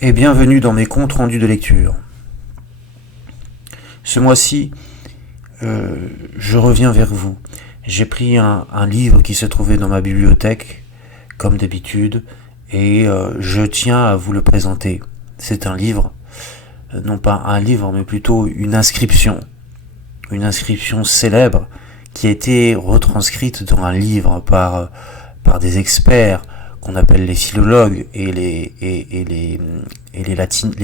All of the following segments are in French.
Et bienvenue dans mes comptes rendus de lecture. Ce mois-ci, je reviens vers vous. J'ai pris un livre qui se trouvait dans ma bibliothèque, comme d'habitude, et je tiens à vous le présenter. C'est un livre, non pas un livre, mais plutôt une inscription célèbre qui a été retranscrite dans un livre par des experts qu'on appelle les philologues et les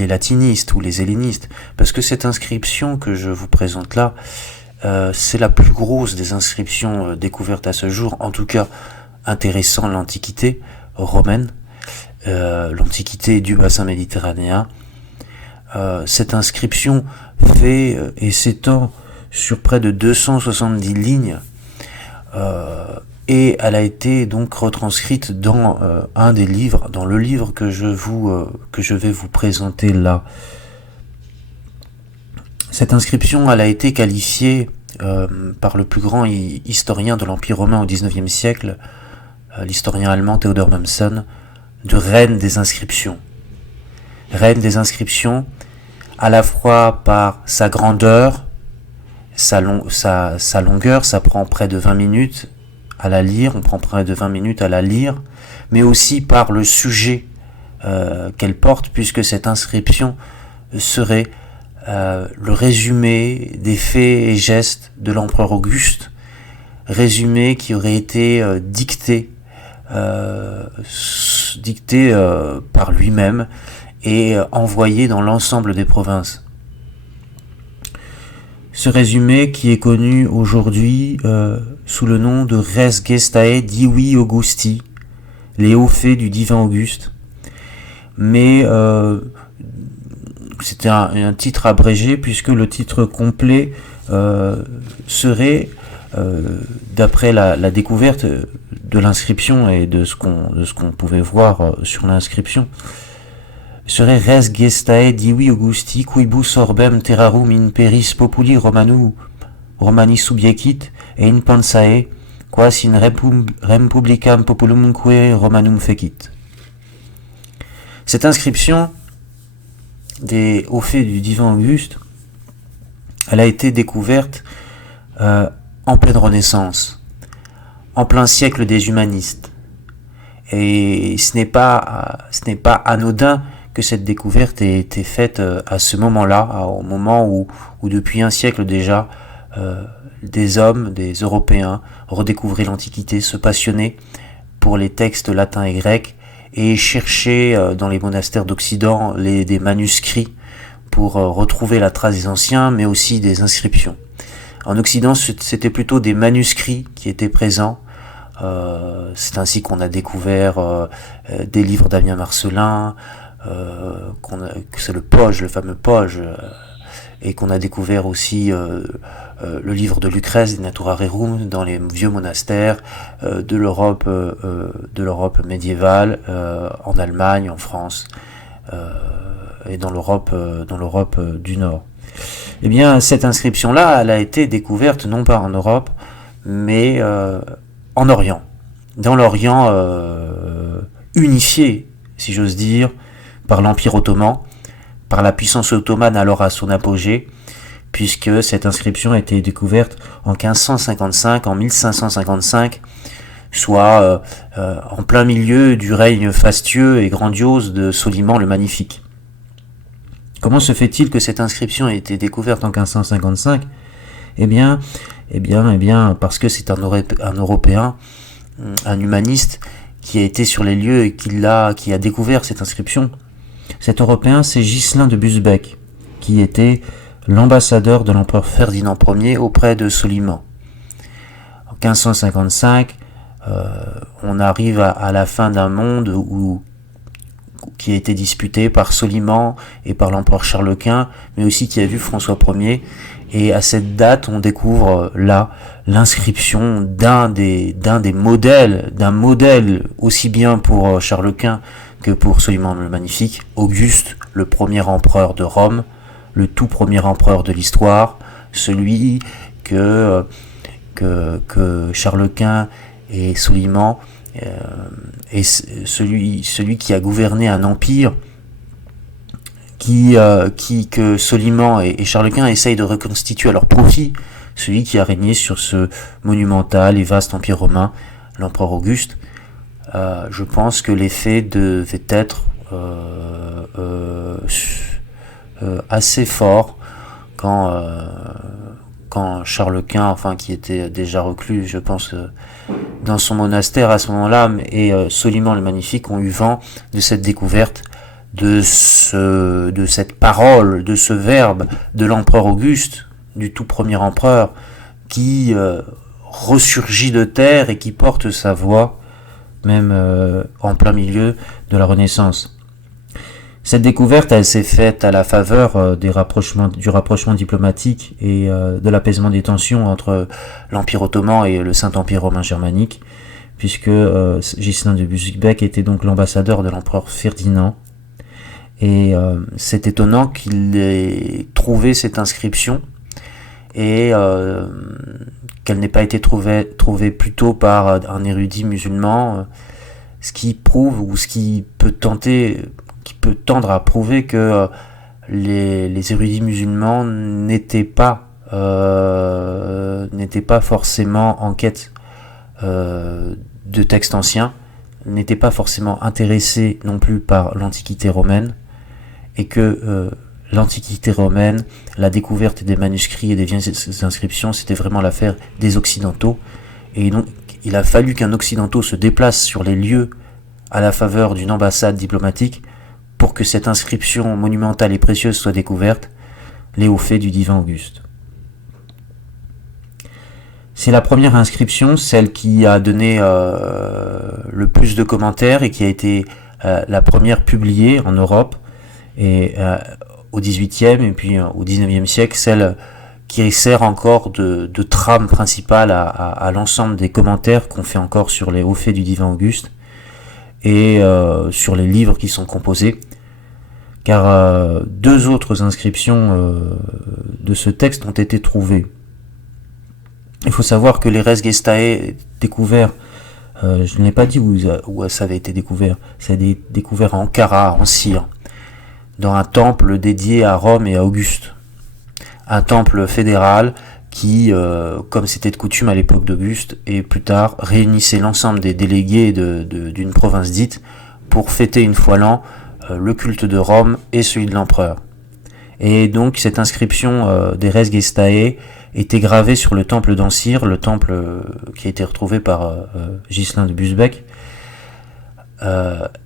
latinistes ou les hellénistes, parce que cette inscription que je vous présente là, c'est la plus grosse des inscriptions découvertes à ce jour, en tout cas intéressant l'Antiquité romaine, l'Antiquité du bassin méditerranéen. Cette inscription fait et s'étend sur près de 270 lignes, et elle a été donc retranscrite dans un des livres, dans le livre que je vais vous présenter là. Cette inscription, elle a été qualifiée par le plus grand historien de l'Empire romain au XIXe siècle, l'historien allemand Theodor Mommsen, de reine des inscriptions. Reine des inscriptions, à la fois par sa grandeur, sa longueur, ça prend près de 20 minutes à la lire, on prend près de 20 minutes à la lire, mais aussi par le sujet qu'elle porte, puisque cette inscription serait le résumé des faits et gestes de l'empereur Auguste, résumé qui aurait été dicté par lui-même et envoyé dans l'ensemble des provinces. Ce résumé qui est connu aujourd'hui sous le nom de Res Gestae Divi Augusti, les hauts faits du divin Auguste, mais c'était un titre abrégé, puisque le titre complet serait, d'après la découverte de l'inscription et de ce qu'on pouvait voir sur l'inscription, serait Res Gestae Divi Augusti quibus orbem terrarum in peris populi Romani subiecit et in pensae quas in rem publicam populumque Romanum fecit. Cette inscription des hauts faits du divin Auguste, elle a été découverte en pleine Renaissance, en plein siècle des humanistes. Et ce n'est pas anodin que cette découverte ait été faite à ce moment-là, au moment où depuis un siècle déjà, des hommes, des Européens, redécouvraient l'Antiquité, se passionnaient pour les textes latins et grecs, et cherchaient dans les monastères d'Occident des manuscrits pour retrouver la trace des anciens, mais aussi des inscriptions. En Occident, c'était plutôt des manuscrits qui étaient présents. C'est ainsi qu'on a découvert des livres d'Ammien Marcellin, c'est le Poge, le fameux Poge, et qu'on a découvert aussi le livre de Lucrèce, de Natura Rerum, dans les vieux monastères de l'Europe médiévale, en Allemagne, en France, et dans l'Europe du Nord. Eh bien, cette inscription-là, elle a été découverte non pas en Europe, mais en Orient, dans l'Orient unifié, si j'ose dire, par l'Empire ottoman, par la puissance ottomane alors à son apogée, puisque cette inscription a été découverte en 1555, en 1555, soit en plein milieu du règne fastueux et grandiose de Soliman le Magnifique. Comment se fait-il que cette inscription ait été découverte en 1555 ? Eh bien, parce que c'est un Européen, un humaniste, qui a été sur les lieux et qui a découvert cette inscription. Cet Européen, c'est Ghislain de Busbecq, qui était l'ambassadeur de l'empereur Ferdinand Ier auprès de Soliman. En 1555, on arrive à la fin d'un monde qui a été disputé par Soliman et par l'empereur Charles Quint, mais aussi qui a vu François Ier. Et à cette date, on découvre là l'inscription d'un modèle aussi bien pour Charles Quint que pour Soliman le Magnifique, Auguste, le premier empereur de Rome, le tout premier empereur de l'histoire, celui que Charles Quint et Soliman est celui qui a gouverné un empire que Soliman et Charles Quint essayent de reconstituer à leur profit, celui qui a régné sur ce monumental et vaste empire romain, l'empereur Auguste. Je pense que l'effet devait être assez fort quand Charles Quint, enfin qui était déjà reclus, je pense, dans son monastère à ce moment-là, et Soliman le Magnifique ont eu vent de cette découverte, de cette parole, de ce verbe de l'empereur Auguste, du tout premier empereur, qui ressurgit de terre et qui porte sa voix, même en plein milieu de la Renaissance. Cette découverte, elle s'est faite à la faveur du rapprochement diplomatique et de l'apaisement des tensions entre l'Empire ottoman et le Saint-Empire romain germanique, puisque Ghislain de Busbecq était donc l'ambassadeur de l'empereur Ferdinand. Et c'est étonnant qu'il ait trouvé cette inscription et qu'elle n'ait pas été trouvée plus tôt par un érudit musulman, ce qui prouve, ou ce qui peut tendre à prouver que les érudits musulmans n'étaient pas forcément en quête de textes anciens, n'étaient pas forcément intéressés non plus par l'Antiquité romaine, et que l'Antiquité romaine, la découverte des manuscrits et des vieilles inscriptions, c'était vraiment l'affaire des Occidentaux. Et donc, il a fallu qu'un Occidentaux se déplace sur les lieux à la faveur d'une ambassade diplomatique pour que cette inscription monumentale et précieuse soit découverte, les hauts faits du divin Auguste. C'est la première inscription, celle qui a donné le plus de commentaires et qui a été la première publiée en Europe, et au XVIIIe et puis au XIXe siècle, celle qui sert encore de trame principale à l'ensemble des commentaires qu'on fait encore sur les hauts faits du divin Auguste et sur les livres qui sont composés, car deux autres inscriptions de ce texte ont été trouvées. Il faut savoir que les res gestae découverts, je ne l'ai pas dit où ça avait été découvert, ça a été découvert à Ankara, en Syrie, dans un temple dédié à Rome et à Auguste. Un temple fédéral qui, comme c'était de coutume à l'époque d'Auguste, et plus tard, réunissait l'ensemble des délégués d'une province dite pour fêter une fois l'an le culte de Rome et celui de l'empereur. Et donc cette inscription des res gestae était gravée sur le temple d'Ancyre, le temple qui a été retrouvé par Ghislain de Busbecq,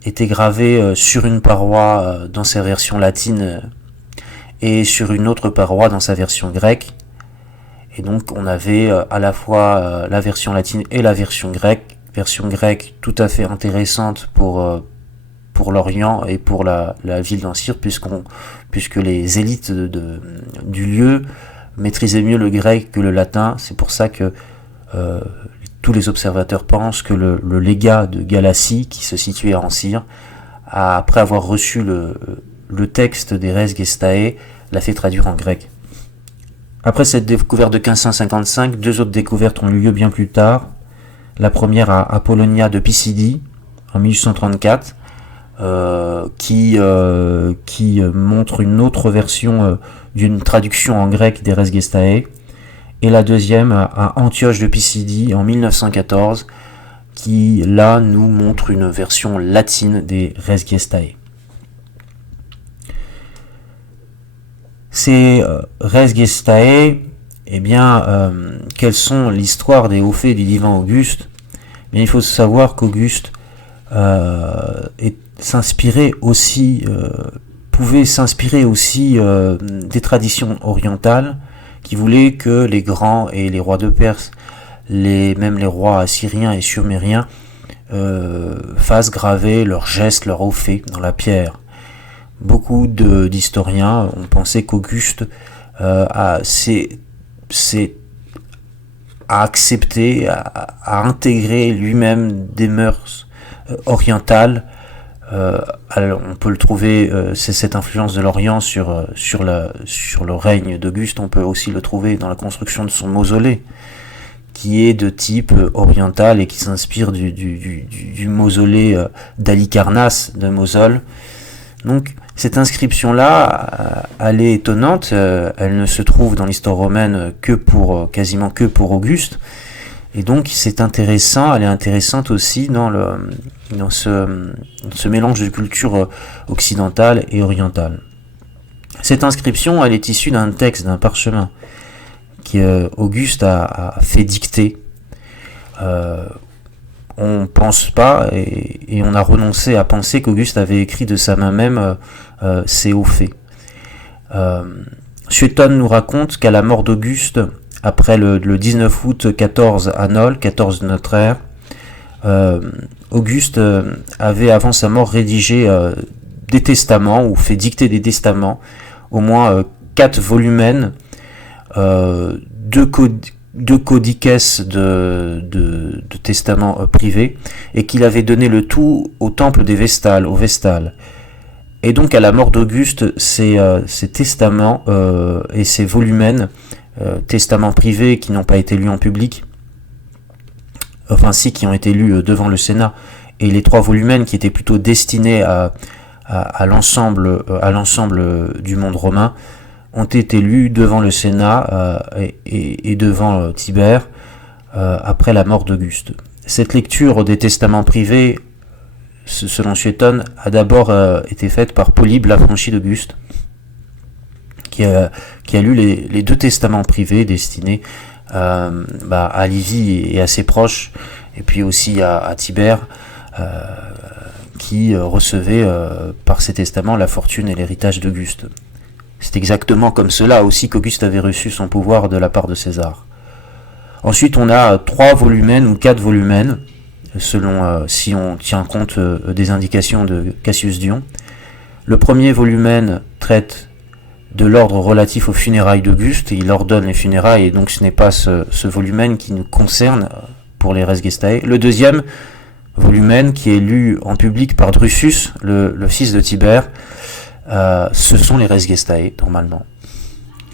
était gravé sur une paroi dans sa version latine et sur une autre paroi dans sa version grecque. Et donc on avait à la fois la version latine et la version grecque tout à fait intéressante pour l'Orient et pour la ville d'Ancyre, puisque les élites du lieu maîtrisaient mieux le grec que le latin. C'est pour ça que tous les observateurs pensent que le légat de Galatie, qui se situait à Ancyre, après avoir reçu le texte des res gestae, l'a fait traduire en grec. Après cette découverte de 1555, deux autres découvertes ont eu lieu bien plus tard. La première à Apollonia de Pisidie, en 1834, qui montre une autre version d'une traduction en grec des res gestae, et la deuxième à Antioche de Pisidie en 1914, qui là nous montre une version latine des res gestae. Ces res gestae, eh bien, quelles sont l'histoire des hauts faits du divin Auguste? Eh bien, il faut savoir qu'Auguste pouvait s'inspirer aussi des traditions orientales, qui voulaient que les grands et les rois de Perse, même les rois assyriens et surmériens, fassent graver leurs gestes, leurs hauts faits dans la pierre. Beaucoup d'historiens ont pensé qu'Auguste a accepté, a intégré lui-même des mœurs orientales. On peut le trouver, c'est cette influence de l'Orient sur le règne d'Auguste. On peut aussi le trouver dans la construction de son mausolée, qui est de type oriental et qui s'inspire du mausolée d'Halicarnasse de Mosole. Donc cette inscription-là, elle est étonnante, elle ne se trouve dans l'histoire romaine quasiment que pour Auguste, et donc c'est intéressant, elle est intéressante aussi dans ce mélange de culture occidentale et orientale. Cette inscription, elle est issue d'un texte, d'un parchemin, qu'Auguste a fait dicter. On pense pas, et on a renoncé à penser qu'Auguste avait écrit de sa main même ces hauts faits. Suétone nous raconte qu'à la mort d'Auguste, après le 19 août 14 à Nol, 14 de notre ère, Auguste avait avant sa mort rédigé des testaments, ou fait dicter des testaments, au moins 4 volumens, 2 codices de testaments privés, et qu'il avait donné le tout au temple des Vestales, au Vestales. Et donc à la mort d'Auguste, ces testaments et ces volumens, testaments privés qui n'ont pas été lus en public, enfin si, qui ont été lus devant le Sénat, et les 3 volumens qui étaient plutôt destinés à l'ensemble du monde romain, ont été lus devant le Sénat et devant Tibère après la mort d'Auguste. Cette lecture des testaments privés, selon Suétone, a d'abord été faite par Polybe, l'affranchi d'Auguste, qui a lu les 2 testaments privés destinés à Livie et à ses proches, et puis aussi à Tibère, qui recevait par ces testaments la fortune et l'héritage d'Auguste. C'est exactement comme cela aussi qu'Auguste avait reçu son pouvoir de la part de César. Ensuite, on a 3 volumens ou 4 volumens, selon si on tient compte des indications de Cassius Dion. Le premier volumen traite de l'ordre relatif aux funérailles d'Auguste, il ordonne les funérailles, et donc ce n'est pas ce volumen qui nous concerne pour les res gestae. Le deuxième volumen, qui est lu en public par Drusus, le fils de Tibère, ce sont les res gestae, normalement,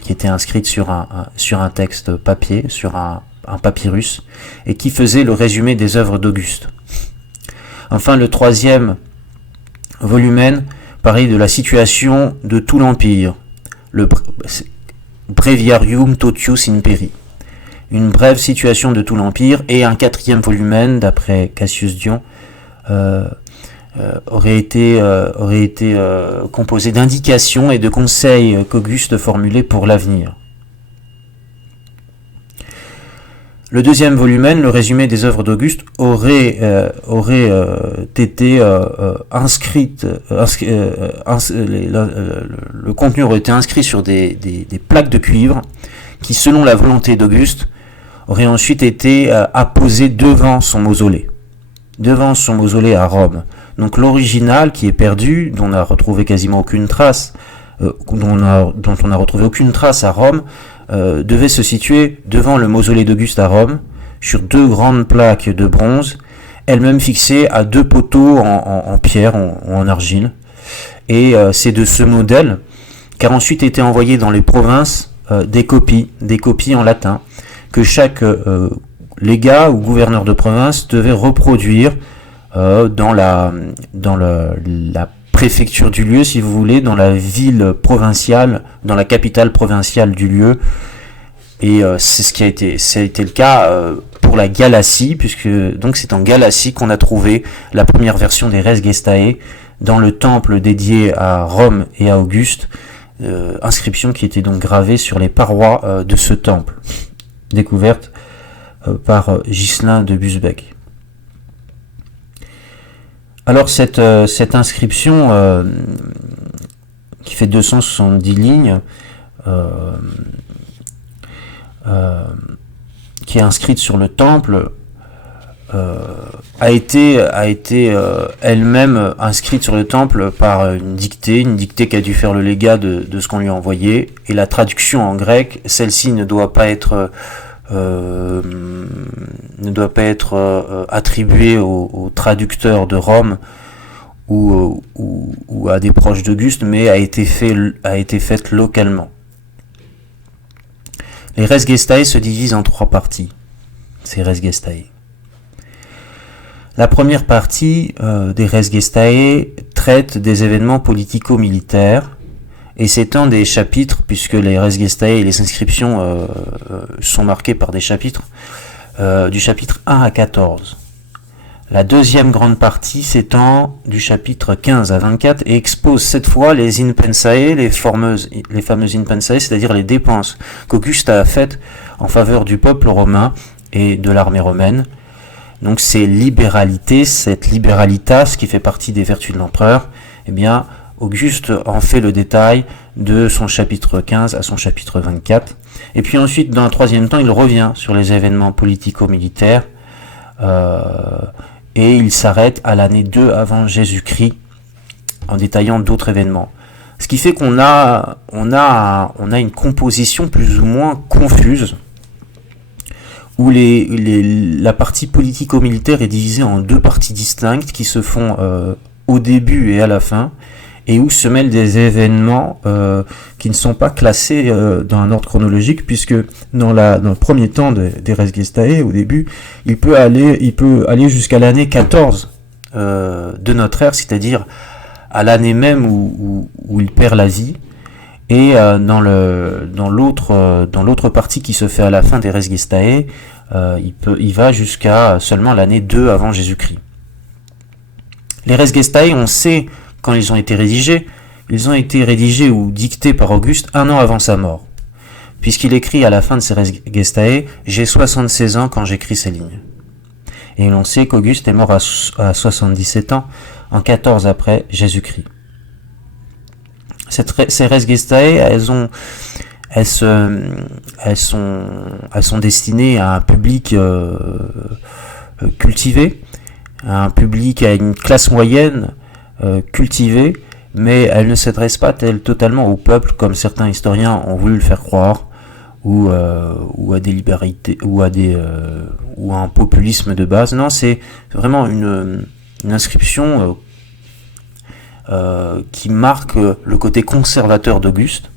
qui étaient inscrites sur un texte papier, sur un papyrus, et qui faisaient le résumé des œuvres d'Auguste. Enfin, le troisième volumen parlait de la situation de tout l'Empire, le Breviarium Totius Imperii, une brève situation de tout l'Empire, et un 4e volumen, d'après Cassius Dion, aurait été composé d'indications et de conseils qu'Auguste formulait pour l'avenir. Le deuxième volumen, le résumé des œuvres d'Auguste, aurait été le contenu aurait été inscrit sur des plaques de cuivre qui, selon la volonté d'Auguste, auraient ensuite été apposées devant son mausolée à Rome. Donc l'original, qui est perdu, dont on n'a retrouvé quasiment aucune trace, dont on n'a retrouvé aucune trace à Rome, devait se situer devant le mausolée d'Auguste à Rome, sur 2 grandes plaques de bronze, elles-mêmes fixées à 2 poteaux en pierre ou en argile. Et c'est de ce modèle qu'a ensuite été envoyé dans les provinces des copies en latin, que chaque légat ou gouverneur de province devait reproduire dans la préfecture du lieu, si vous voulez, dans la ville provinciale, dans la capitale provinciale du lieu. Et ça a été le cas pour la Galatie, puisque donc c'est en Galatie qu'on a trouvé la première version des res gestae dans le temple dédié à Rome et à Auguste, inscription qui était donc gravée sur les parois de ce temple, découverte par Ghislain de Busbecq. Alors cette inscription qui fait 270 lignes, qui est inscrite sur le temple, a été elle-même inscrite sur le temple par une dictée qu'a dû faire le légat de ce qu'on lui a envoyé, et la traduction en grec, celle-ci ne doit pas être attribuée au traducteur de Rome ou à des proches d'Auguste, mais a été faite localement. Les res gestae se divisent en 3 parties, ces res gestae. La première partie des res gestae traite des événements politico-militaires, et c'est un des chapitres, puisque les res gestae et les inscriptions sont marqués par des chapitres, du chapitre 1 à 14. La deuxième grande partie s'étend du chapitre 15 à 24 et expose cette fois les in pensae, les fameuses in pensae, c'est-à-dire les dépenses qu'Auguste a faites en faveur du peuple romain et de l'armée romaine. Donc ces libéralités, cette liberalitas qui fait partie des vertus de l'empereur, eh bien Auguste en fait le détail de son chapitre 15 à son chapitre 24. Et puis ensuite, dans un troisième temps, il revient sur les événements politico-militaires et il s'arrête à l'année 2 avant Jésus-Christ en détaillant d'autres événements. Ce qui fait qu'on a une composition plus ou moins confuse où la partie politico-militaire est divisée en deux parties distinctes qui se font au début et à la fin, et où se mêlent des événements qui ne sont pas classés dans un ordre chronologique, puisque dans le premier temps des res gestae, au début, il peut aller jusqu'à l'année 14 de notre ère, c'est-à-dire à l'année même où il perd la vie, et dans l'autre partie qui se fait à la fin des res gestae, il va jusqu'à seulement l'année 2 avant Jésus-Christ. Les res gestae, on sait quand ils ont été rédigés ou dictés par Auguste 1 an avant sa mort, puisqu'il écrit à la fin de ses res gestae « J'ai 76 ans quand j'écris ces lignes ». Et l'on sait qu'Auguste est mort à 77 ans, en 14 après Jésus-Christ. Ces res gestae, elles sont destinées à un public cultivé, à un public, à une classe moyenne cultivée, mais elles ne s'adressent pas totalement au peuple comme certains historiens ont voulu le faire croire, ou à des libéralités, ou à un populisme de base. Non, c'est vraiment une inscription qui marque le côté conservateur d'Auguste.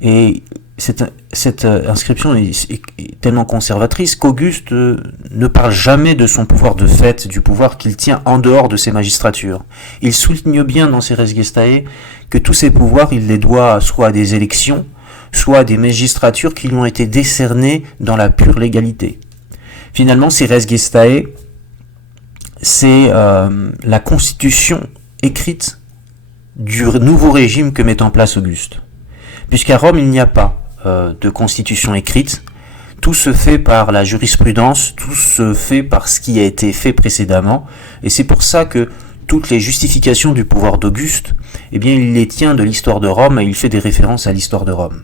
Et cette inscription est tellement conservatrice qu'Auguste ne parle jamais de son pouvoir de fait, du pouvoir qu'il tient en dehors de ses magistratures. Il souligne bien dans ses res gestae que tous ces pouvoirs, il les doit soit à des élections, soit à des magistratures qui lui ont été décernées dans la pure légalité. Finalement, ces res gestae, c'est la constitution écrite du nouveau régime que met en place Auguste. Puisqu'à Rome, il n'y a pas de constitution écrite, tout se fait par la jurisprudence, tout se fait par ce qui a été fait précédemment, et c'est pour ça que toutes les justifications du pouvoir d'Auguste, eh bien, il les tient de l'histoire de Rome et il fait des références à l'histoire de Rome.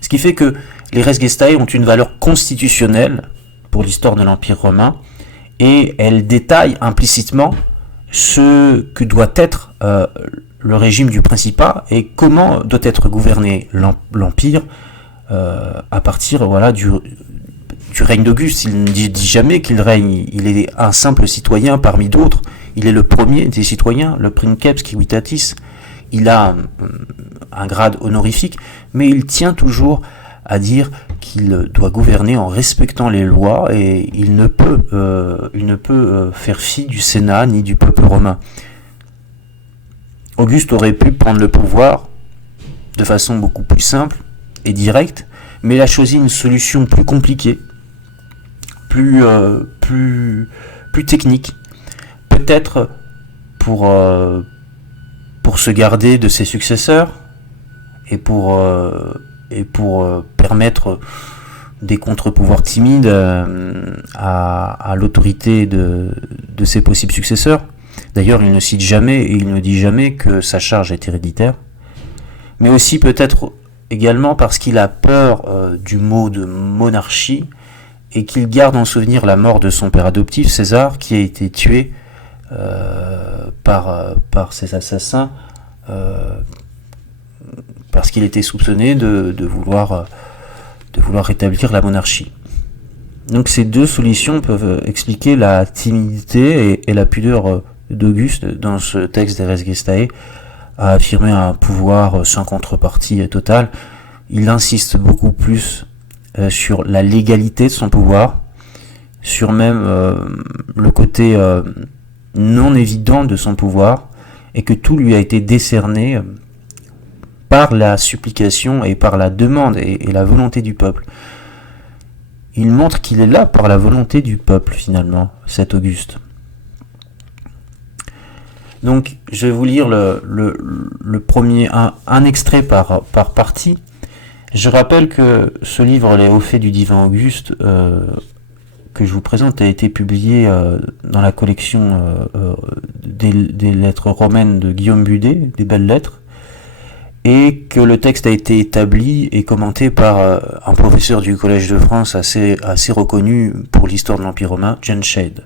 Ce qui fait que les res gestae ont une valeur constitutionnelle pour l'histoire de l'Empire romain, et elles détaillent implicitement ce que doit être le régime du Principat et comment doit être gouverné l'Empire à partir du règne d'Auguste. Il ne dit jamais qu'il règne, il est un simple citoyen parmi d'autres, il est le premier des citoyens, le princeps civitatis. Il a un grade honorifique, mais il tient toujours à dire qu'il doit gouverner en respectant les lois et il ne peut faire fi du Sénat ni du peuple romain. Auguste aurait pu prendre le pouvoir de façon beaucoup plus simple et directe, mais il a choisi une solution plus compliquée, plus technique, peut-être pour se garder de ses successeurs et pour permettre des contre-pouvoirs timides à l'autorité de ses possibles successeurs. D'ailleurs, il ne cite jamais et il ne dit jamais que sa charge est héréditaire, mais aussi peut-être également parce qu'il a peur du mot de monarchie et qu'il garde en souvenir la mort de son père adoptif, César, qui a été tué par ses assassins parce qu'il était soupçonné de vouloir rétablir la monarchie. Donc ces deux solutions peuvent expliquer la timidité et la pudeur d'Auguste dans ce texte des res gestae à affirmer un pouvoir sans contrepartie totale. Il insiste beaucoup plus sur la légalité de son pouvoir, sur même le côté non évident de son pouvoir, et que tout lui a été décerné par la supplication et par la demande et la volonté du peuple. Il montre qu'il est là par la volonté du peuple, finalement, cet Auguste. Donc, je vais vous lire le premier, un extrait par partie. Je rappelle que ce livre, Les Hauts faits du divin Auguste, que je vous présente, a été publié dans la collection des lettres romaines de Guillaume Budet, des belles lettres, et que le texte a été établi et commenté par un professeur du Collège de France assez reconnu pour l'histoire de l'Empire romain, Jen Shade,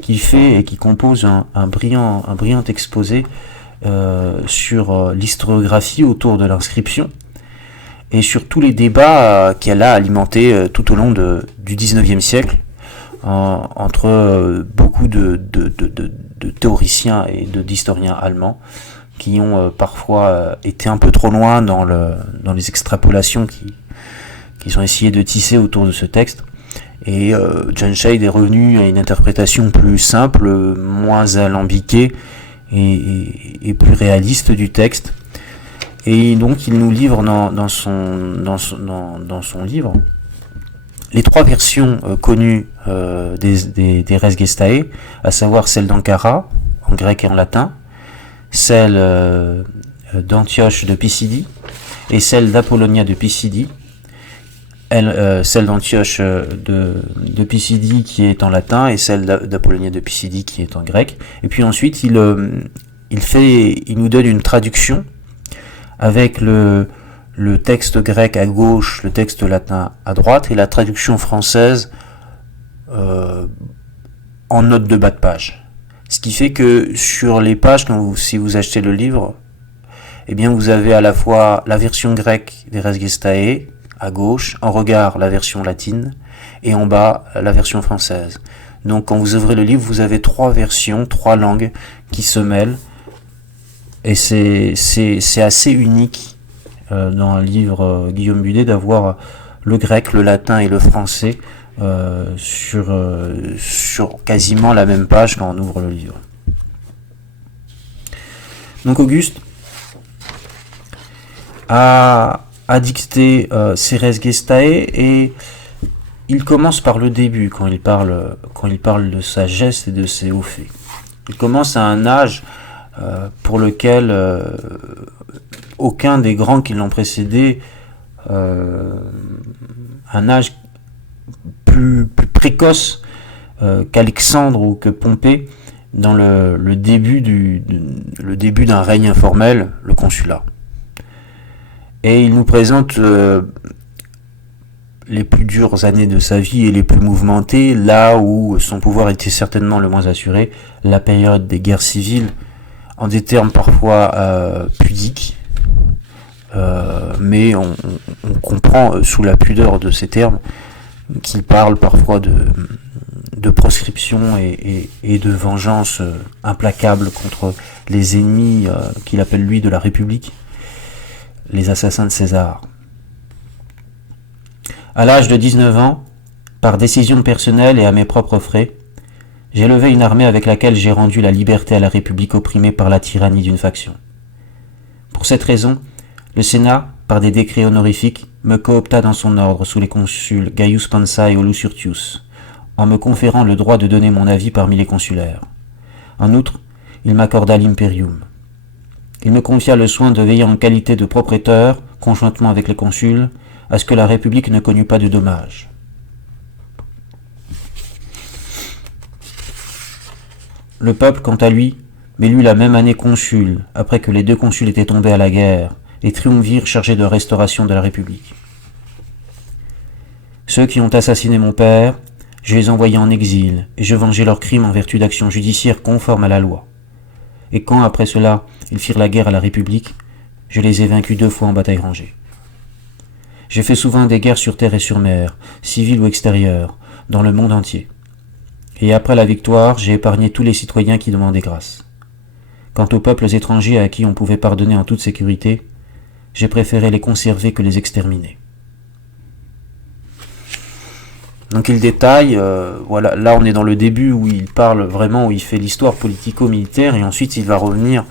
qui fait et qui compose un brillant exposé sur l'historiographie autour de l'inscription et sur tous les débats qu'elle a alimentés tout au long du XIXe siècle entre beaucoup de théoriciens et d'historiens allemands qui ont parfois été un peu trop loin dans les extrapolations qu'ils ont essayé de tisser autour de ce texte. Et Jen Shade est revenu à une interprétation plus simple, moins alambiquée et plus réaliste du texte. Et donc il nous livre dans son livre les trois versions connues des Res Gestae, à savoir celle d'Ankara, en grec et en latin, celle d'Antioche de Pisidie et celle d'Apollonia de Pisidie. Celle d'Antioche de Pisidie qui est en latin et celle d'Apollonia de Pisidie qui est en grec. Et puis ensuite il nous donne une traduction avec le texte grec à gauche, le texte latin à droite et la traduction française en note de bas de page. Ce qui fait que sur les pages, si vous achetez le livre, eh bien vous avez à la fois la version grecque des Res Gestae à gauche, en regard la version latine, et en bas la version française. Donc quand vous ouvrez le livre, vous avez trois versions, trois langues qui se mêlent, et c'est assez unique dans le livre Guillaume Budet d'avoir le grec, le latin et le français sur quasiment la même page quand on ouvre le livre. Donc Auguste a dicté ses Res Gestae et il commence par le début quand il parle de sa geste et de ses hauts faits. Il commence à un âge pour lequel aucun des grands qui l'ont précédé, un âge plus précoce qu'Alexandre ou que Pompée dans le début d'un règne informel, le consulat. Et il nous présente les plus dures années de sa vie et les plus mouvementées, là où son pouvoir était certainement le moins assuré, la période des guerres civiles, en des termes parfois pudiques, mais on comprend sous la pudeur de ces termes qu'il parle parfois de proscription et de vengeance implacable contre les ennemis qu'il appelle lui de la République, les assassins de César. À l'âge de 19 ans, par décision personnelle et à mes propres frais, j'ai levé une armée avec laquelle j'ai rendu la liberté à la République opprimée par la tyrannie d'une faction. Pour cette raison, le Sénat, par des décrets honorifiques, me coopta dans son ordre sous les consuls Gaius Pansa et Aulus Urtius, en me conférant le droit de donner mon avis parmi les consulaires. En outre, il m'accorda l'imperium. Il me confia le soin de veiller en qualité de propriétaire, conjointement avec les consuls, à ce que la République ne connût pas de dommages. Le peuple, quant à lui, m'élut la même année consul, après que les deux consuls étaient tombés à la guerre, et triumvirs chargés de restauration de la République. Ceux qui ont assassiné mon père, je les envoyai en exil, et je vengeai leurs crimes en vertu d'actions judiciaires conformes à la loi. Et quand, après cela, ils firent la guerre à la République, je les ai vaincus 2 fois en bataille rangée. J'ai fait souvent des guerres sur terre et sur mer, civiles ou extérieures, dans le monde entier. Et après la victoire, j'ai épargné tous les citoyens qui demandaient grâce. Quant aux peuples étrangers à qui on pouvait pardonner en toute sécurité, j'ai préféré les conserver que les exterminer. Donc il détaille, voilà, là on est dans le début où il parle vraiment, où il fait l'histoire politico-militaire, et ensuite il va revenir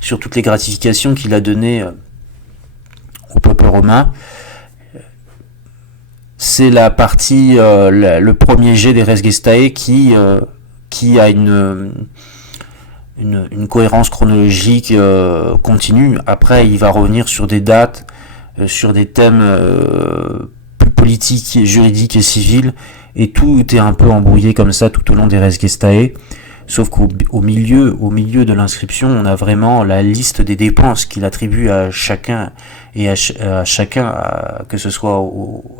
sur toutes les gratifications qu'il a données au peuple romain. C'est la partie, le premier jet des Res Gestae qui a une cohérence chronologique continue. Après, il va revenir sur des dates, sur des thèmes plus politiques, juridiques et civils, et tout est un peu embrouillé comme ça tout au long des Res Gestae. Sauf qu'au milieu de l'inscription, on a vraiment la liste des dépenses qu'il attribue à chacun, et à chacun, que ce soit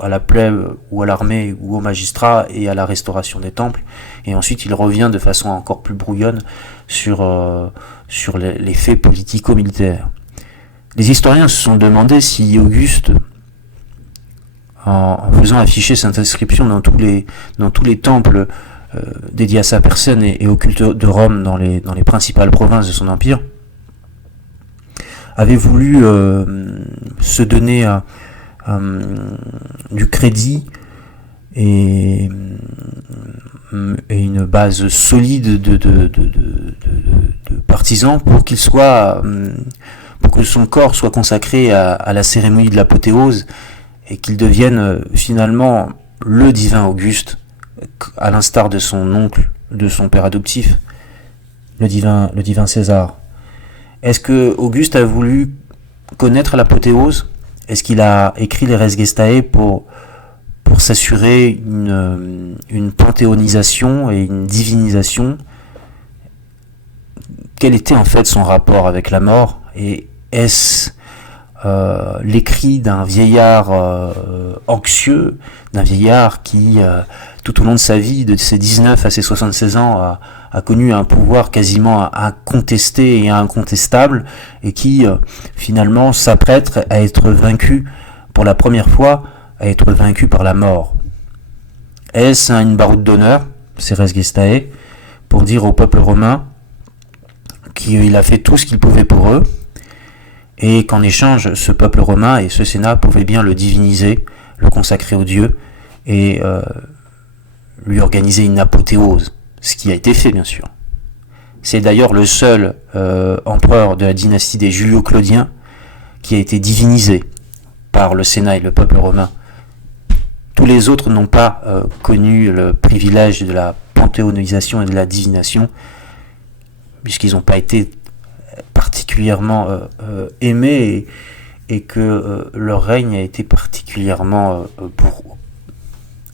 à la plèbe ou à l'armée ou au magistrat, et à la restauration des temples. Et ensuite, il revient de façon encore plus brouillonne sur les faits politico-militaires. Les historiens se sont demandé si Auguste, en faisant afficher cette inscription dans tous les temples dédiés à sa personne et au culte de Rome dans les principales provinces de son empire, avait voulu se donner du crédit et une base solide de partisans pour pour que son corps soit consacré à la cérémonie de l'apothéose, et qu'il devienne finalement le divin Auguste, à l'instar de son oncle, de son père adoptif, le divin César. Est-ce que Auguste a voulu connaître l'apothéose? Est-ce qu'il a écrit les Res Gestae pour s'assurer une panthéonisation et une divinisation? Quel était en fait son rapport avec la mort? Et est-ce l'écrit d'un vieillard anxieux, d'un vieillard qui, tout au long de sa vie, de ses 19 à ses 76 ans, a connu un pouvoir quasiment incontesté et incontestable, et qui finalement s'apprête à être vaincu pour la première fois, à être vaincu par la mort? Est-ce une baroute d'honneur, ces Res Gestae, pour dire au peuple romain qu'il a fait tout ce qu'il pouvait pour eux, et qu'en échange, ce peuple romain et ce Sénat pouvaient bien le diviniser, le consacrer au Dieu, et lui organiser une apothéose, ce qui a été fait bien sûr. C'est d'ailleurs le seul empereur de la dynastie des Julio-Claudiens qui a été divinisé par le Sénat et le peuple romain. Tous les autres n'ont pas connu le privilège de la panthéonisation et de la divination, puisqu'ils n'ont pas été particulièrement aimés, et que leur règne a été particulièrement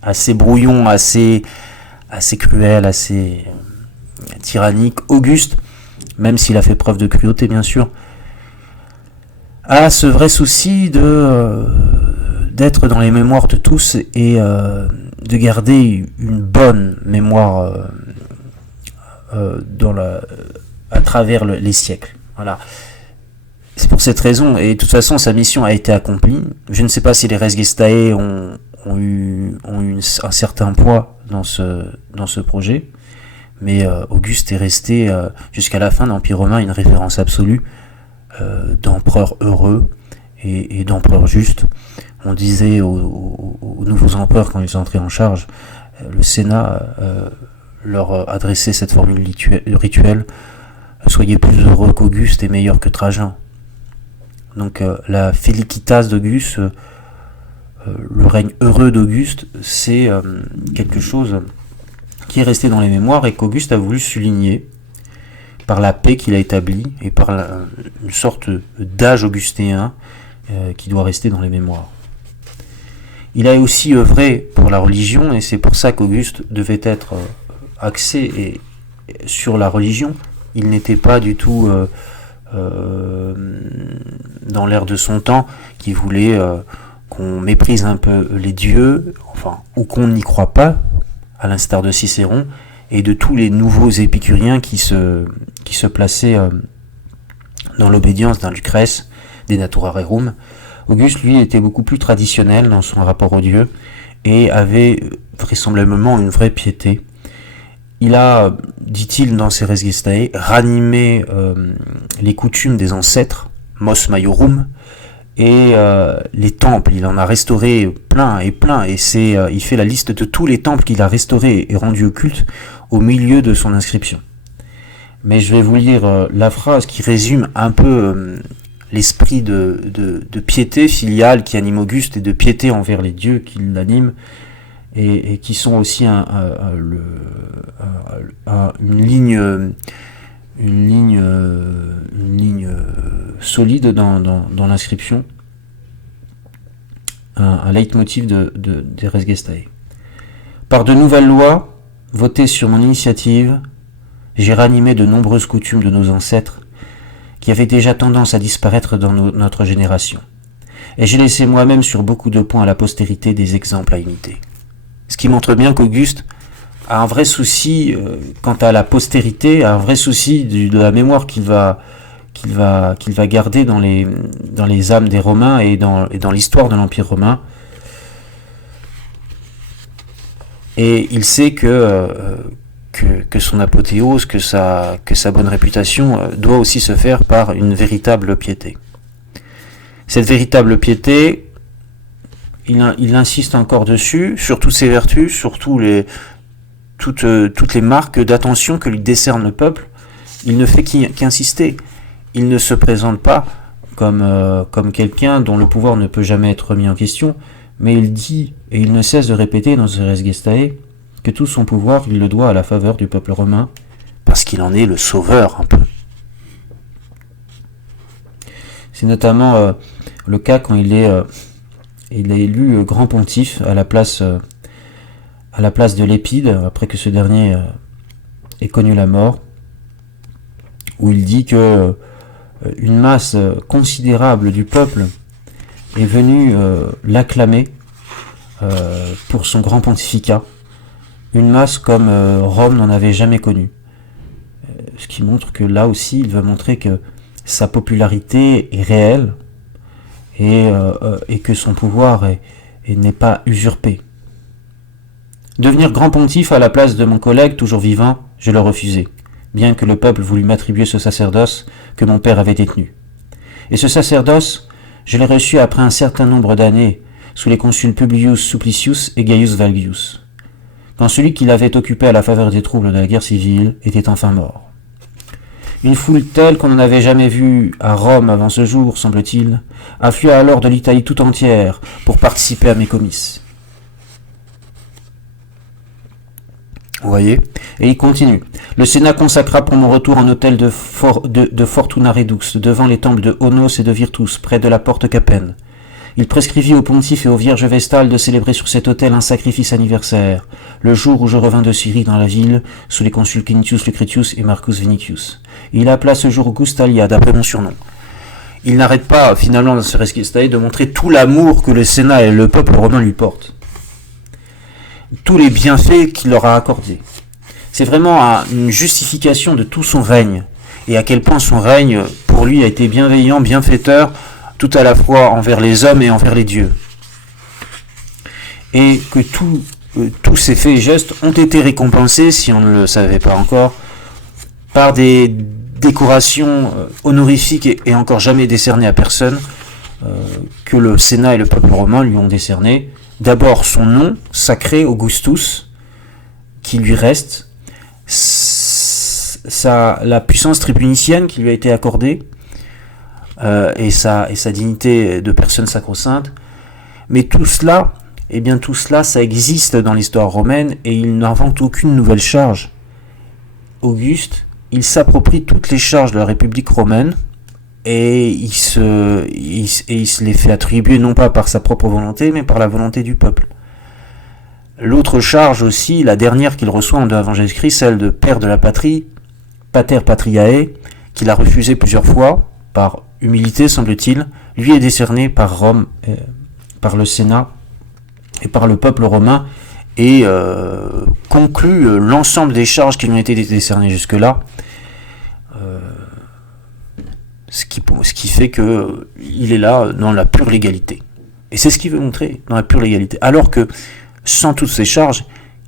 assez brouillon, assez cruel, assez tyrannique. Auguste, même s'il a fait preuve de cruauté bien sûr, a ce vrai souci d'être dans les mémoires de tous, et de garder une bonne mémoire à travers les siècles. Voilà. C'est pour cette raison, et de toute façon sa mission a été accomplie. Je ne sais pas si les Res Gestae ont eu un certain poids dans ce projet, mais Auguste est resté jusqu'à la fin de l'Empire romain une référence absolue d'empereur heureux et d'empereur juste. On disait aux nouveaux empereurs, quand ils entraient en charge, le Sénat leur adressait cette formule rituelle: soyez plus heureux qu'Auguste et meilleur que Trajan. Donc la Felicitas d'Auguste, le règne heureux d'Auguste, c'est quelque chose qui est resté dans les mémoires, et qu'Auguste a voulu souligner par la paix qu'il a établie, et par une sorte d'âge augustéen qui doit rester dans les mémoires. Il a aussi œuvré pour la religion, et c'est pour ça qu'Auguste devait être axé sur la religion. Il n'était pas du tout dans l'ère de son temps, qui voulait qu'on méprise un peu les dieux, enfin, ou qu'on n'y croit pas, à l'instar de Cicéron et de tous les nouveaux épicuriens qui se plaçaient dans l'obédience d'un Lucrèce, des Natura Rerum. Auguste, lui, était beaucoup plus traditionnel dans son rapport aux dieux, et avait vraisemblablement une vraie piété. Il a, dit-il dans ses Res Gestae, ranimé les coutumes des ancêtres, mos maiorum, et les temples, il en a restauré plein, et il fait la liste de tous les temples qu'il a restaurés et rendus au culte au milieu de son inscription. Mais je vais vous lire la phrase qui résume un peu l'esprit de piété filiale qui anime Auguste et de piété envers les dieux qui l'animent et qui sont aussi une ligne solide dans l'inscription, un leitmotiv des Res Gestae. Par de nouvelles lois, votées sur mon initiative, j'ai ranimé de nombreuses coutumes de nos ancêtres qui avaient déjà tendance à disparaître dans notre génération. Et j'ai laissé moi-même sur beaucoup de points à la postérité des exemples à imiter. Ce qui montre bien qu'Auguste a un vrai souci quant à la postérité, a un vrai souci de la mémoire qu'il va garder dans les âmes des Romains et dans l'histoire de l'Empire romain. Et il sait que son apothéose, que sa bonne réputation doit aussi se faire par une véritable piété. Cette véritable piété, il insiste encore dessus, sur toutes ses vertus, sur toutes les marques d'attention que lui décerne le peuple. Il ne fait qu'insister. Il ne se présente pas comme quelqu'un dont le pouvoir ne peut jamais être remis en question, mais il dit, et il ne cesse de répéter dans ses Res Gestae, que tout son pouvoir, il le doit à la faveur du peuple romain, parce qu'il en est le sauveur un peu. C'est notamment le cas quand il est élu grand pontife à la place de Lépide, après que ce dernier ait connu la mort, où il dit que une masse considérable du peuple est venue l'acclamer pour son grand pontificat, une masse comme Rome n'en avait jamais connue. Ce qui montre que là aussi, il va montrer que sa popularité est réelle et que son pouvoir n'est pas usurpé. Devenir grand pontife à la place de mon collègue toujours vivant, je le refusai, bien que le peuple voulût m'attribuer ce sacerdoce que mon père avait détenu. Et ce sacerdoce, je l'ai reçu après un certain nombre d'années, sous les consuls Publius Supplicius et Gaius Valgius, quand celui qui l'avait occupé à la faveur des troubles de la guerre civile était enfin mort. Une foule telle qu'on n'en avait jamais vu à Rome avant ce jour, semble-t-il, afflua alors de l'Italie tout entière pour participer à mes comices. Vous voyez ? Et il continue. Le Sénat consacra pour mon retour un hôtel de Fortuna Redux, devant les temples de Onos et de Virtus, près de la porte Capenne. Il prescrivit aux pontifes et aux vierges vestales de célébrer sur cet autel un sacrifice anniversaire, le jour où je revins de Syrie dans la ville, sous les consuls Quintius Lucretius et Marcus Vinicius. Il appela ce jour Augustalia, d'après mon surnom. Il n'arrête pas, finalement, dans ce Res Gestae, de montrer tout l'amour que le Sénat et le peuple romain lui portent. Tous les bienfaits qu'il leur a accordés. C'est vraiment une justification de tout son règne, et à quel point son règne, pour lui, a été bienveillant, bienfaiteur, tout à la fois envers les hommes et envers les dieux. Et que tous ces faits et gestes ont été récompensés, si on ne le savait pas encore, par des décorations honorifiques et encore jamais décernées à personne, que le Sénat et le peuple romain lui ont décerné. D'abord son nom sacré, Augustus, qui lui reste, la puissance tribunicienne qui lui a été accordée, et sa dignité de personne sacro-sainte. Mais tout cela, ça existe dans l'histoire romaine et il n'invente aucune nouvelle charge. Auguste, il s'approprie toutes les charges de la République romaine et il se les fait attribuer non pas par sa propre volonté mais par la volonté du peuple. L'autre charge aussi, la dernière qu'il reçoit en avant Jésus-Christ, celle de père de la patrie, pater patriae, qu'il a refusé plusieurs fois par humilité, semble-t-il, lui est décerné par Rome, par le Sénat et par le peuple romain, et conclut l'ensemble des charges qui lui ont été décernées jusque-là, ce qui fait que il est là dans la pure légalité. Et c'est ce qu'il veut montrer, dans la pure légalité. Alors que, sans toutes ces charges,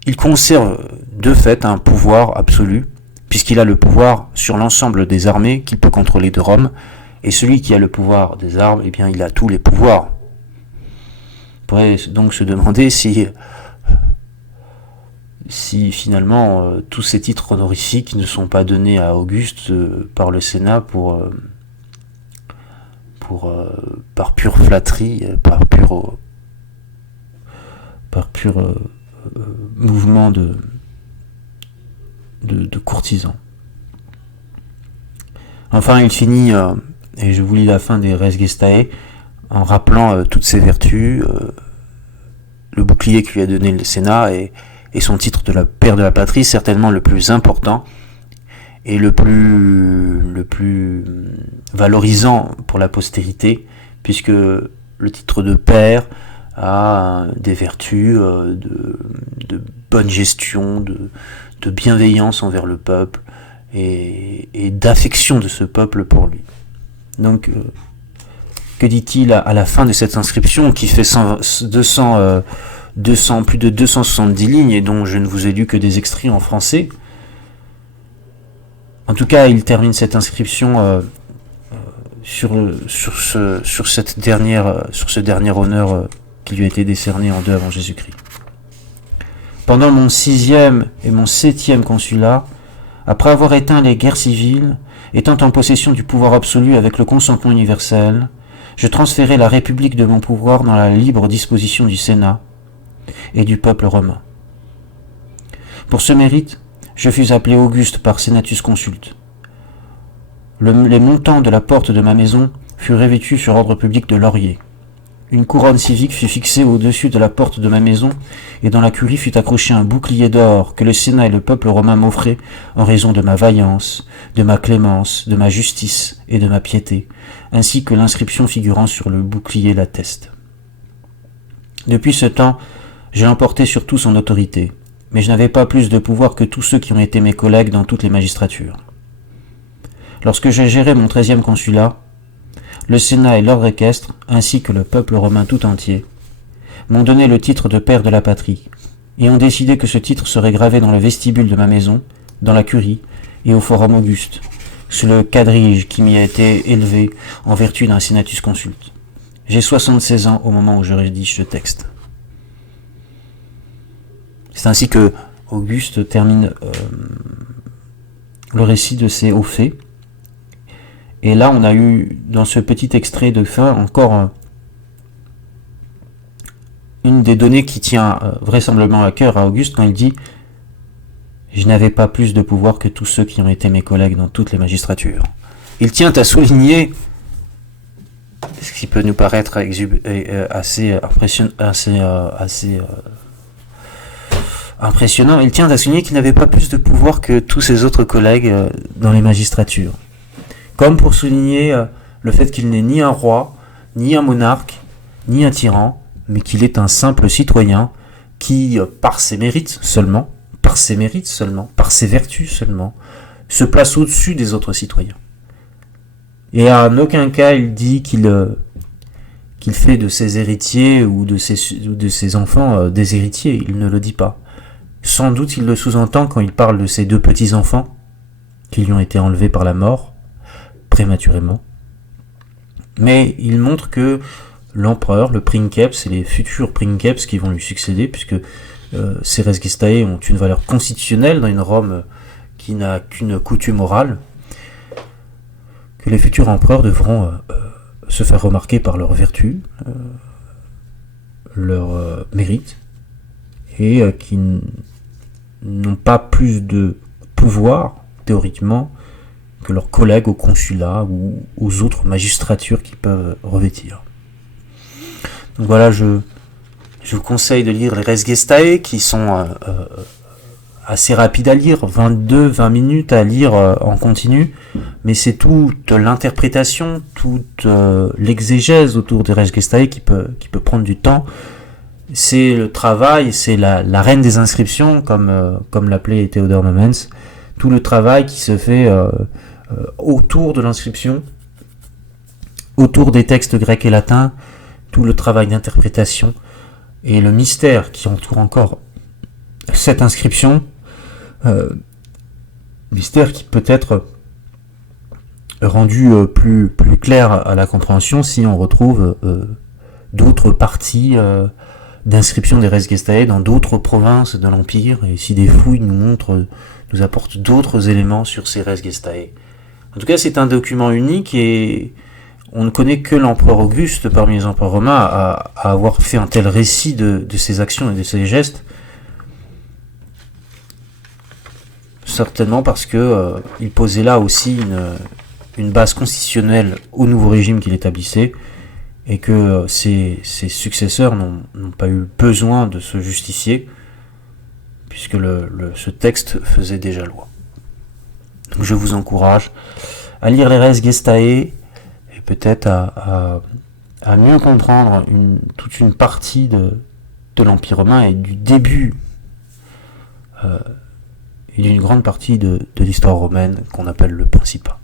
il conserve de fait un pouvoir absolu, puisqu'il a le pouvoir sur l'ensemble des armées qu'il peut contrôler de Rome, Et celui qui a le pouvoir des armes, eh bien, il a tous les pouvoirs. On pourrait donc se demander si finalement tous ces titres honorifiques ne sont pas donnés à Auguste par le Sénat par pure flatterie, par pur mouvement de courtisans. Enfin, il finit, et je vous lis la fin des Res Gestae, en rappelant toutes ses vertus, le bouclier que lui a donné le Sénat et son titre de la père de la patrie, certainement le plus important et le plus valorisant pour la postérité, puisque le titre de père a des vertus de bonne gestion, de bienveillance envers le peuple et d'affection de ce peuple pour lui. Donc, que dit-il à la fin de cette inscription qui fait plus de 270 lignes et dont je ne vous ai lu que des extraits en français? En tout cas, il termine cette inscription sur ce dernier honneur qui lui a été décerné en 2 avant Jésus-Christ. Pendant mon 6e et mon 7e consulat, après avoir éteint les guerres civiles, étant en possession du pouvoir absolu avec le consentement universel, je transférai la République de mon pouvoir dans la libre disposition du Sénat et du peuple romain. Pour ce mérite, je fus appelé Auguste par Senatus Consulte. Les montants de la porte de ma maison furent revêtus sur ordre public de laurier. Une couronne civique fut fixée au-dessus de la porte de ma maison, et dans la curie fut accroché un bouclier d'or que le Sénat et le peuple romain m'offraient en raison de ma vaillance, de ma clémence, de ma justice et de ma piété, ainsi que l'inscription figurant sur le bouclier l'atteste. Depuis ce temps, j'ai emporté sur tout son autorité, mais je n'avais pas plus de pouvoir que tous ceux qui ont été mes collègues dans toutes les magistratures. Lorsque j'ai géré mon 13e consulat, le Sénat et l'ordre équestre, ainsi que le peuple romain tout entier, m'ont donné le titre de père de la patrie, et ont décidé que ce titre serait gravé dans le vestibule de ma maison, dans la curie et au forum Auguste, sous le quadrige qui m'y a été élevé en vertu d'un Senatus Consulte. J'ai 76 ans au moment où je rédige ce texte. C'est ainsi que Auguste termine le récit de ses hauts faits. Et là, on a eu, dans ce petit extrait de fin, encore une des données qui tient vraisemblablement à cœur à Auguste quand il dit « Je n'avais pas plus de pouvoir que tous ceux qui ont été mes collègues dans toutes les magistratures. » Il tient à souligner, ce qui peut nous paraître assez impressionnant, il tient à souligner qu'il n'avait pas plus de pouvoir que tous ses autres collègues dans les magistratures. Comme pour souligner le fait qu'il n'est ni un roi, ni un monarque, ni un tyran, mais qu'il est un simple citoyen qui, par ses mérites seulement, par ses vertus seulement, se place au-dessus des autres citoyens. Et en aucun cas il dit qu'il fait de ses héritiers ou de ses enfants des héritiers, il ne le dit pas. Sans doute il le sous-entend quand il parle de ses 2 petits-enfants qui lui ont été enlevés par la mort, prématurément. Mais il montre que l'empereur, le princeps et les futurs princeps qui vont lui succéder, puisque ces res gestae ont une valeur constitutionnelle dans une Rome qui n'a qu'une coutume orale, que les futurs empereurs devront se faire remarquer par leurs vertus, leurs mérites, et qui n'ont pas plus de pouvoir, théoriquement, que leurs collègues au consulat ou aux autres magistratures qu'ils peuvent revêtir. Donc voilà, je vous conseille de lire les Res Gestae qui sont assez rapides à lire, 20 minutes à lire en continu, mais c'est toute l'interprétation, toute l'exégèse autour des Res Gestae qui peut prendre du temps. C'est le travail, c'est la reine des inscriptions, comme l'appelait Théodore Momens, tout le travail qui se fait autour de l'inscription, autour des textes grecs et latins, tout le travail d'interprétation et le mystère qui entoure encore cette inscription, mystère qui peut être rendu plus clair à la compréhension si on retrouve d'autres parties d'inscription des res gestae dans d'autres provinces de l'Empire, et si des fouilles nous apportent d'autres éléments sur ces res gestae. En tout cas, c'est un document unique et on ne connaît que l'empereur Auguste parmi les empereurs romains à avoir fait un tel récit de ses actions et de ses gestes. Certainement parce que il posait là aussi une base constitutionnelle au nouveau régime qu'il établissait, et que ses successeurs n'ont pas eu besoin de se justifier, puisque ce texte faisait déjà loi. Donc je vous encourage à lire les res gestae, et peut-être à mieux comprendre toute une partie de l'Empire romain et du début et d'une grande partie de l'histoire romaine qu'on appelle le Principat.